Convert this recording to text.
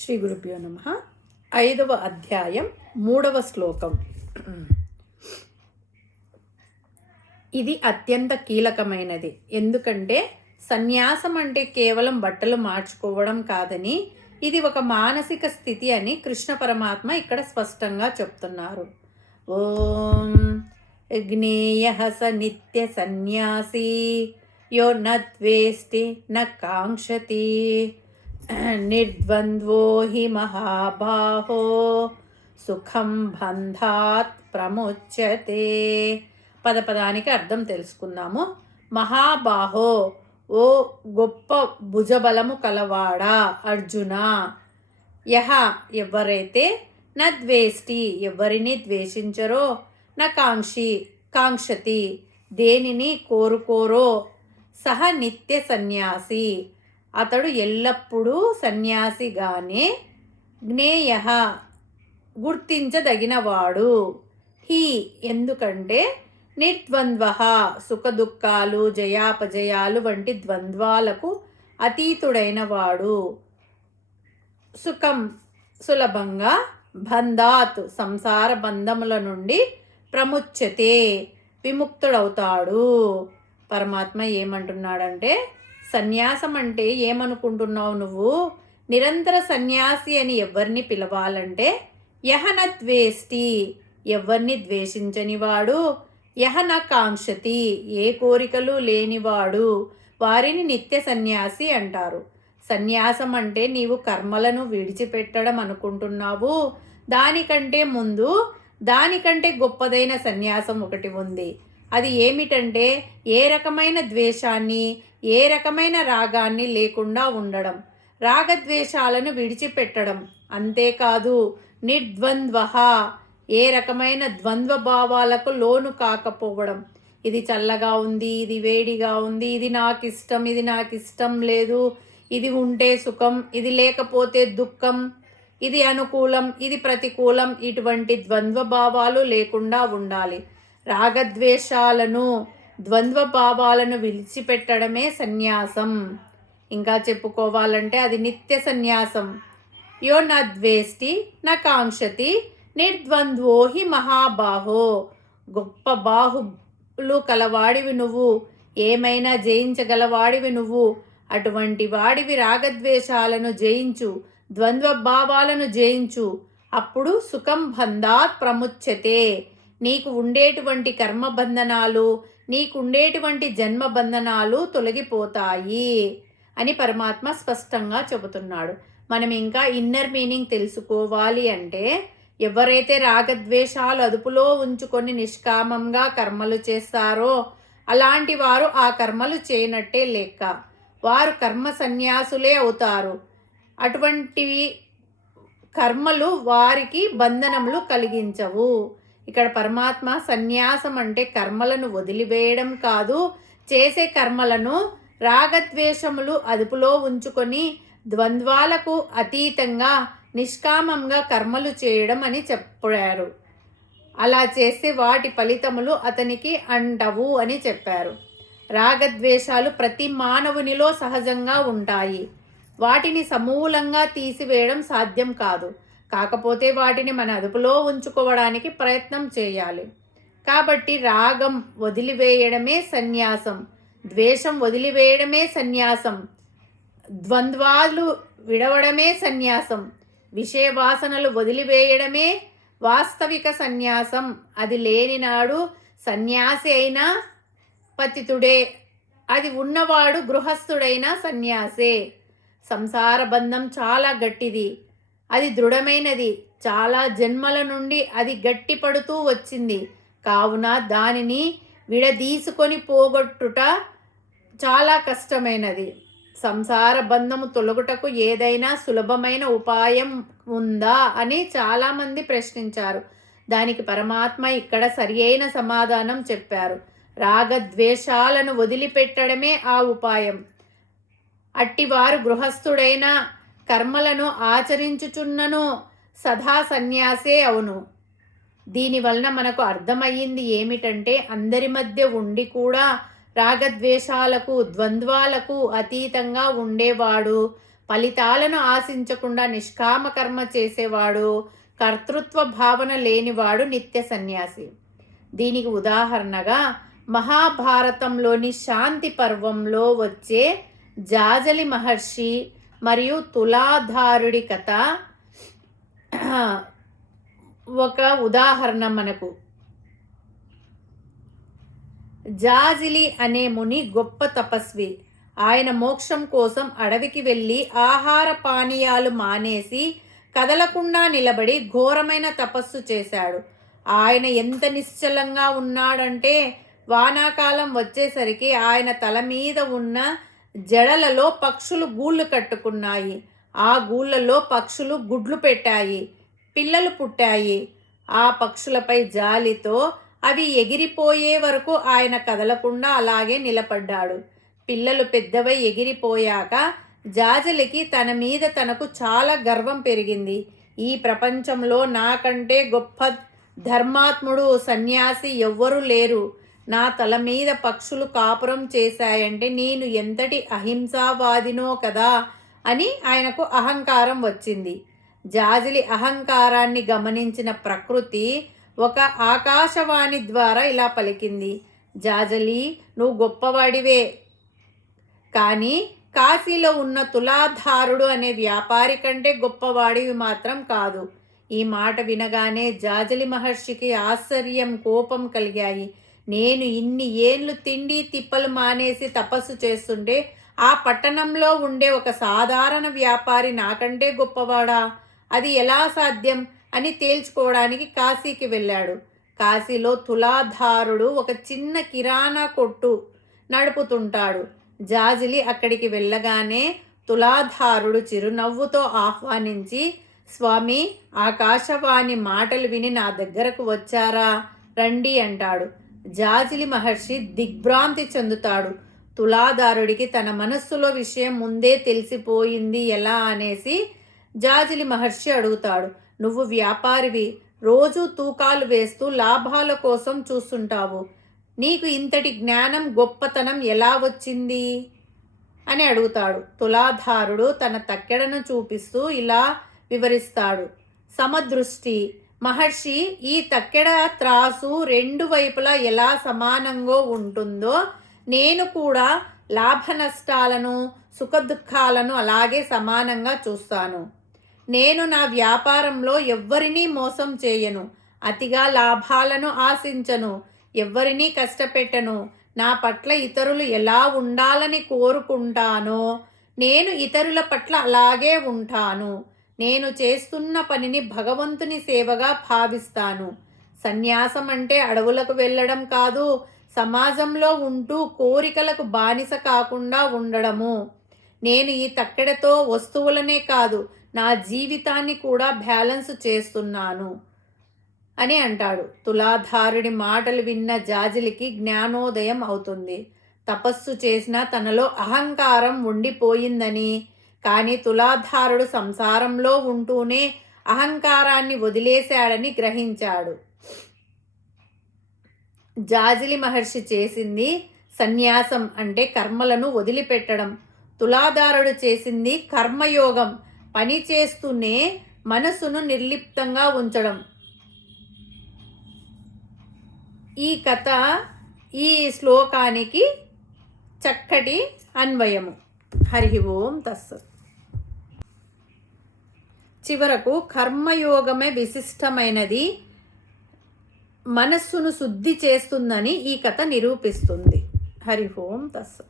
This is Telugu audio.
శ్రీ గురుభ్యో నమః. 5వ అధ్యాయం 3వ శ్లోకం. ఇది అత్యంత కీలకమైనది. ఎందుకంటే సన్యాసం అంటే కేవలం బట్టలు మార్చుకోవడం కాదని, ఇది ఒక మానసిక స్థితి అని కృష్ణ పరమాత్మ ఇక్కడ స్పష్టంగా చెప్తున్నారు. ఓం జ్ఞేయః స నిత్య సన్యాసి యో న ద్వేష్టి న కాంక్షతి నిర్ద్వంద్వో హి మహాబాహో సుఖం బంధాత్ ప్రముచ్యతే. పదపదానికి అర్థం తెలుసుకుందాము. మహాబాహో, ఓ గొప్ప భుజబలము కలవాడా అర్జున. యహ, ఎవరైతే న ద్వేష్టి, ఎవరిని ద్వేషించరో, న కాంక్షతి, దేనిని కోరుకోరో, సహ నిత్య సన్యాసి, అతడు ఎల్లప్పుడూ సన్యాసిగానే, జ్ఞేయ, గుర్తించదగినవాడు, హి, ఎందుకంటే నిర్ద్వంద్వ, సుఖదుఖాలు జయాపజయాలు వంటి ద్వంద్వాలకు అతీతుడైన వాడు, సుఖం, సులభంగా, బంధాత్, సంసార బంధముల నుండి, ప్రముచ్యతే, విముక్తుడవుతాడు. పరమాత్మ ఏమంటున్నాడంటే, సన్యాసం అంటే ఏమనుకుంటున్నావు నువ్వు? నిరంతర సన్యాసి అని ఎవరిని పిలవాలంటే, యహన ద్వేష్టి, ఎవరిని ద్వేషించనివాడు, యహన కాంక్షతి, ఏ కోరికలు లేనివాడు, వారిని నిత్య సన్యాసి అంటారు. సన్యాసం అంటే నీవు కర్మలను విడిచిపెట్టడం అనుకుంటున్నావు. దానికంటే ముందు, దానికంటే గొప్పదైన సన్యాసం ఒకటి ఉంది. అది ఏమిటంటే, ఏ రకమైన ద్వేషాన్ని, ఏ రకమైన రాగాన్ని లేకుండా ఉండడం, రాగద్వేషాలను విడిచిపెట్టడం. అంతేకాదు, నిర్ద్వంద్వ, ఏ రకమైన ద్వంద్వ భావాలకు లోను కాకపోవడం. ఇది చల్లగా ఉంది, ఇది వేడిగా ఉంది, ఇది నాకు ఇష్టం, ఇది నాకు ఇష్టం లేదు, ఇది ఉంటే సుఖం, ఇది లేకపోతే దుఃఖం, ఇది అనుకూలం, ఇది ప్రతికూలం, ఇటువంటి ద్వంద్వ భావాలు లేకుండా ఉండాలి. రాగద్వేషాలను, ద్వంద్వ భావాలను విడిచిపెట్టడమే సన్యాసం. ఇంకా చెప్పుకోవాలంటే అది నిత్య సన్యాసం. యో న ద్వేష్టి న కాంక్షతి నిర్ద్వంద్వో హి మహాబాహో, గొప్ప బాహులు కలవాడివి నువ్వు, ఏమైనా జయించగలవాడివి నువ్వు. అటువంటి వాడివి రాగద్వేషాలను జయించు, ద్వంద్వ భావాలను జయించు. అప్పుడు సుఖం బంధాత్ ప్రముచ్యతే, నీకు ఉండేటువంటి కర్మబంధనాలు, నీకుండేటువంటి జన్మబంధనాలు తొలగిపోతాయి అని పరమాత్మ స్పష్టంగా చెబుతున్నాడు. మనం ఇంకా ఇన్నర్ మీనింగ్ తెలుసుకోవాలి అంటే, ఎవరైతే రాగద్వేషాలు అదుపులో ఉంచుకొని నిష్కామంగా కర్మలు చేస్తారో, అలాంటి వారు ఆ కర్మలు చేయనట్టే లెక్క. వారు కర్మ సన్యాసులే అవుతారు. అటువంటి కర్మలు వారికి బంధనములు కలిగించవు. ఇక్కడ పరమాత్మ సన్యాసం అంటే కర్మలను వదిలివేయడం కాదు, చేసే కర్మలను రాగద్వేషములు అదుపులో ఉంచుకొని ద్వంద్వాలకు అతీతంగా నిష్కామంగా కర్మలు చేయడం అని చెప్పారు. అలా చేస్తే వాటి ఫలితములు అతనికి అంటవు అని చెప్పారు. రాగద్వేషాలు ప్రతి మానవునిలో సహజంగా ఉంటాయి. వాటిని సమూలంగా తీసివేయడం సాధ్యం కాదు. కాకపోతే వాటిని మన అదుపులో ఉంచుకోవడానికి ప్రయత్నం చేయాలి. కాబట్టి రాగం వదిలివేయడమే సన్యాసం, ద్వేషం వదిలివేయడమే సన్యాసం, ద్వంద్వాలు విడవడమే సన్యాసం, విషయవాసనలు వదిలివేయడమే వాస్తవిక సన్యాసం. అది లేనినాడు సన్యాసి అయినా పతితుడే, అది ఉన్నవాడు గృహస్థుడైన సన్యాసే. సంసార బంధం చాలా గట్టిది, అది దృఢమైనది, చాలా జన్మల నుండి అది గట్టిపడుతూ వచ్చింది. కావున దానిని విడదీసుకొని పోగొట్టుట చాలా కష్టమైనది. సంసార బంధము తొలగుటకు ఏదైనా సులభమైన ఉపాయం ఉందా అని చాలామంది ప్రశ్నించారు. దానికి పరమాత్మ ఇక్కడ సరియైన సమాధానం చెప్పారు. రాగద్వేషాలను వదిలిపెట్టడమే ఆ ఉపాయం. అట్టివారు గృహస్థుడైన కర్మలను ఆచరించుచున్నను సదా సన్యాసే అవును. దీనివలన మనకు అర్థమయ్యింది ఏమిటంటే, అందరి మధ్య ఉండి కూడా రాగద్వేషాలకు, ద్వంద్వాలకు అతీతంగా ఉండేవాడు ఫలితాలను ఆశించకుండా నిష్కామ కర్మ చేసేవాడు, కర్తృత్వ భావన లేనివాడు నిత్య సన్యాసి. దీనికి ఉదాహరణగా మహాభారతంలోని శాంతి పర్వంలో వచ్చే జాజలి మహర్షి మరియు తులాధారుడి కథ ఒక ఉదాహరణ మనకు. జాజిలి అనే ముని గొప్ప తపస్వి. ఆయన మోక్షం కోసం అడవికి వెళ్ళి ఆహార పానీయాలు మానేసి కదలకుండా నిలబడి ఘోరమైన తపస్సు చేశాడు. ఆయన ఎంత నిశ్చలంగా ఉన్నాడంటే వానాకాలం వచ్చేసరికి ఆయన తల మీద ఉన్న జడలలో పక్షులు గూళ్ళు కట్టుకున్నాయి. ఆ గూళ్ళలో పక్షులు గుడ్లు పెట్టాయి, పిల్లలు పుట్టాయి. ఆ పక్షులపై జాలితో అవి ఎగిరిపోయే వరకు ఆయన కదలకుండా అలాగే నిలబడ్డాడు. పిల్లలు పెద్దవై ఎగిరిపోయాక జాజలికి తన మీద తనకు చాలా గర్వం పెరిగింది. ఈ ప్రపంచంలో నాకంటే గొప్ప ధర్మాత్ముడు సన్యాసి ఎవ్వరూ లేరు. నా తల మీద పక్షులు కాపురం చేశాయంటే నేను ఎంతటి అహింసావాదినో కదా అని ఆయనకు అహంకారం వచ్చింది. జాజిలి అహంకారాన్ని గమనించిన ప్రకృతి ఒక ఆకాశవాణి ద్వారా ఇలా పలికింది. జాజలి, నువ్వు గొప్పవాడివే, కానీ కాశీలో ఉన్న తులాధారుడు అనే వ్యాపారి కంటే గొప్పవాడివి మాత్రం కాదు. ఈ మాట వినగానే జాజలి మహర్షికి ఆశ్చర్యం, కోపం కలిగాయి. నేను ఇన్ని ఏండ్లు తిండి తిప్పలు మానేసి తపస్సు చేస్తుంటే ఆ పట్టణంలో ఉండే ఒక సాధారణ వ్యాపారి నాకంటే గొప్పవాడా? అది ఎలా సాధ్యం అని తేల్చుకోవడానికి కాశీకి వెళ్ళాడు. కాశీలో తులాధారుడు ఒక చిన్న కిరాణా కొట్టు నడుపుతుంటాడు. జాజిలి అక్కడికి వెళ్ళగానే తులాధారుడు చిరునవ్వుతో ఆహ్వానించి, స్వామి, ఆకాశవాణి మాటలు విని నా దగ్గరకు వచ్చారా? రండి అంటాడు. జాజిలి మహర్షి దిగ్భ్రాంతి చెందుతాడు. తులాధారుడికి తన మనస్సులో విషయం ముందే తెలిసిపోయింది ఎలా అనేసి జాజిలి మహర్షి అడుగుతాడు. నువ్వు వ్యాపారివి, రోజు తూకాలు వేస్తూ లాభాల కోసం చూస్తుంటావు. నీకు ఇంతటి జ్ఞానం, గొప్పతనం ఎలా వచ్చింది అని అడుగుతాడు. తులాధారుడు తన తక్కెడను చూపిస్తూ ఇలా వివరిస్తాడు. సమదృష్టి మహర్షి, ఈ తక్కెడ త్రాసు రెండు వైపులా ఎలా సమానంగా ఉంటుందో నేను కూడా లాభ నష్టాలను, సుఖదుఖాలను అలాగే సమానంగా చూస్తాను. నేను నా వ్యాపారంలో ఎవ్వరినీ మోసం చేయను, అతిగా లాభాలను ఆశించను, ఎవ్వరినీ కష్టపెట్టను. నా పట్ల ఇతరులు ఎలా ఉండాలని కోరుకుంటానో నేను ఇతరుల పట్ల అలాగే ఉంటాను. నేను చేస్తున్న పనిని భగవంతుని సేవగా భావిస్తాను. సన్యాసం అంటే అడవులకు వెళ్ళడం కాదు, సమాజంలో ఉంటూ కోరికలకు బానిస కాకుండా ఉండడము. నేను ఈ తక్కెడతో వస్తువులనే కాదు, నా జీవితాన్ని కూడా బ్యాలెన్స్ చేస్తున్నాను అని అంటాడు. తులాధారుడి మాటలు విన్న జాజిలికి జ్ఞానోదయం అవుతుంది. తపస్సు చేసిన తనలో అహంకారం ఉండిపోయిందని, కానీ తులాధారుడు సంసారంలో ఉంటూనే అహంకారాన్ని వదిలేశాడని గ్రహించాడు. జాజిలి మహర్షి చేసింది సన్యాసం అంటే కర్మలను వదిలిపెట్టడం. తులాధారుడు చేసింది కర్మయోగం, పని చేస్తూనే మనసును నిర్లిప్తంగా ఉంచడం. ఈ కథ ఈ శ్లోకానికి చక్కటి అన్వయము. హరి ఓం తస్సత్. చివరకు కర్మయోగమే విశిష్టమైనది, మనస్సును శుద్ధి చేస్తుందని ఈ కథ నిరూపిస్తుంది. హరి ఓం తస్సత్.